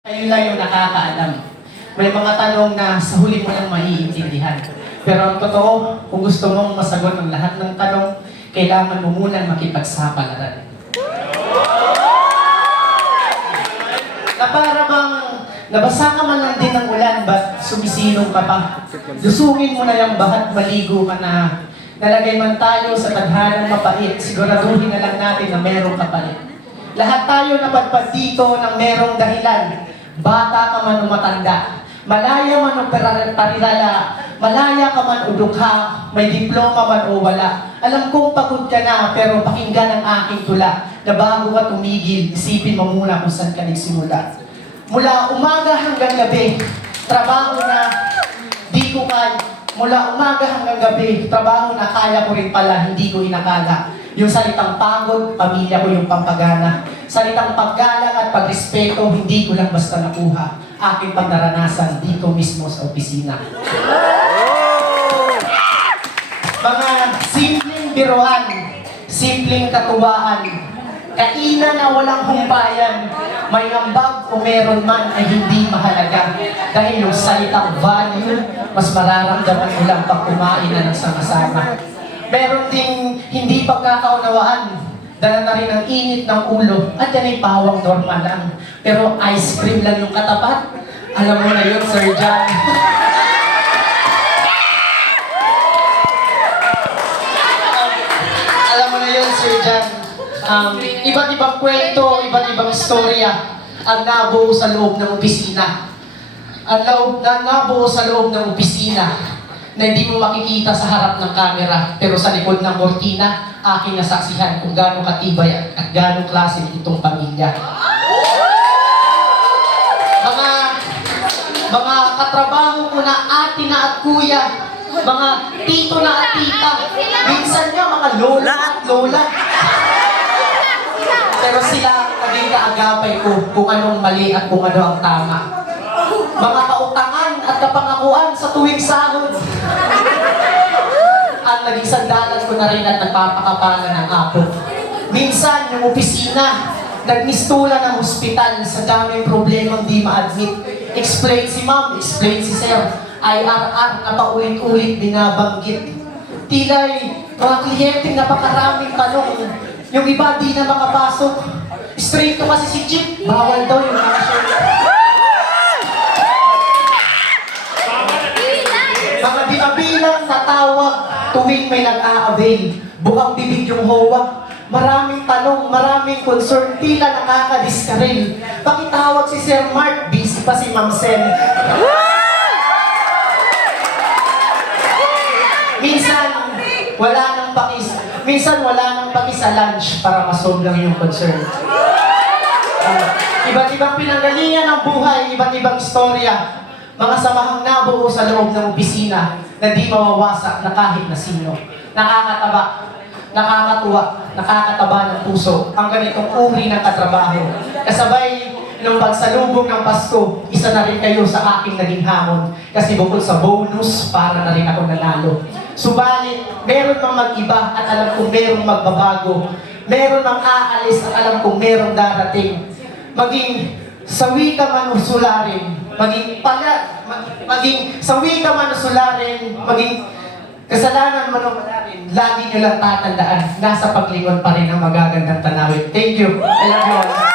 Kayo lang yung nakakaalam. May mga tanong na sa huli mo lang maiintindihan. Pero ang totoo, kung gusto mong masagot ang lahat ng tanong, kailangan mo munang makipagsapalaran. Na para bang nabasa ka man lang din ng ulan, ba't sumisinong ka pa? Lusungin mo na yung bahat, maligo ka na. Nalagay man tayo sa tadhanang mapait, siguraduhin na lang natin na merong kapalit. Lahat tayo napadpad dito ng merong dahilan. Bata ka man o matanda, malaya man o parirala, malaya ka man o dukha, may diploma man o wala. Alam kong pagod ka na, pero pakinggan ang aking tula, na bago ka tumigil, isipin mo muna kung saan ka nagsimula. Mula umaga hanggang gabi, trabaho na di ko kaya. Mula umaga hanggang gabi, trabaho na kaya ko rin pala, hindi ko inakala. Yung salitang pagod, pamilya ko yung pampagana. Salitang paggalang at pagrespeto, hindi ko lang basta nakuha. Aking pagdaranasan dito mismo sa opisina. Mga simpleng biruan, simpleng katuwaan, kainan na walang humpayan, may ambag o meron man ay hindi mahalaga. Dahil yung salitang value, mas mararamdaman mo lang pag kumain na ng sama-sama. Meron ding hindi pagkakaunawaan, dala na rin ang init ng ulo, at yan ay pawang normal lang. Pero ice cream lang yung katapat. Alam mo na yun, Sir John. Alam mo na yun, Sir John. Iba't ibang kwento, iba't ibang istorya ang nabuo sa loob ng opisina. Ang nabuo sa loob ng opisina na hindi mo makikita sa harap ng kamera, pero sa likod ng kortina, aking nasaksihan kung gaano katibay at gaano klase itong pamilya. Mga katrabaho ko na ate na at kuya, mga tito na at tita, minsan nga mga lola at lola. Pero sila naging kaagapay ko kung anong mali at kung ano ang tama. Mga kautangan at kapangakuan sa tuwing sahod. At naging sandalan ko na rin at nagpapakapalan ng apo. Minsan, yung opisina, nagmistula ng ospital sa daming problemang di ma-admit. Explain si ma'am, explain si sir. IRR na paulit-ulit binabanggit. Tila'y mga kliyenteng napakaraming tanong. Yung iba di na makapasok. Straight to kasi si Chip, bawal daw yung mga show. Mga binabilang na tawag tuwing may nag-a-avail. Bukang bibig yung HOA. Maraming tanong, maraming concern, tila nakakadiskaril. Pakitawag si Sir Mark, busy pa si Ma'am Sen. Minsan wala nang paki sa lunch para masolve lang yung concern. Iba't ibang pinanggalingan ng buhay, iba't ibang istorya. Mga samahang nabuo sa loob ng opisina na di mawawasak na kahit na sino. Nakakataba, nakakatuwa, nakakataba ng puso ang ganitong uri ng katrabaho. Kasabay nung pagsalubong ng Pasko, isa na rin kayo sa aking naging hamon. Kasi bukod sa bonus, para na rin ako nanalo. Subalit, meron mang mag-iba at alam kong merong magbabago. Meron mang aalis at alam kong merong darating. Maging sawi ka man o sularin, maging sawi ka man o sularin, maging kasalanan man o palarin, lagi nyo lang tatandaan, nasa paglingon pa rin ang magagandang tanawin. Thank you. I love you all.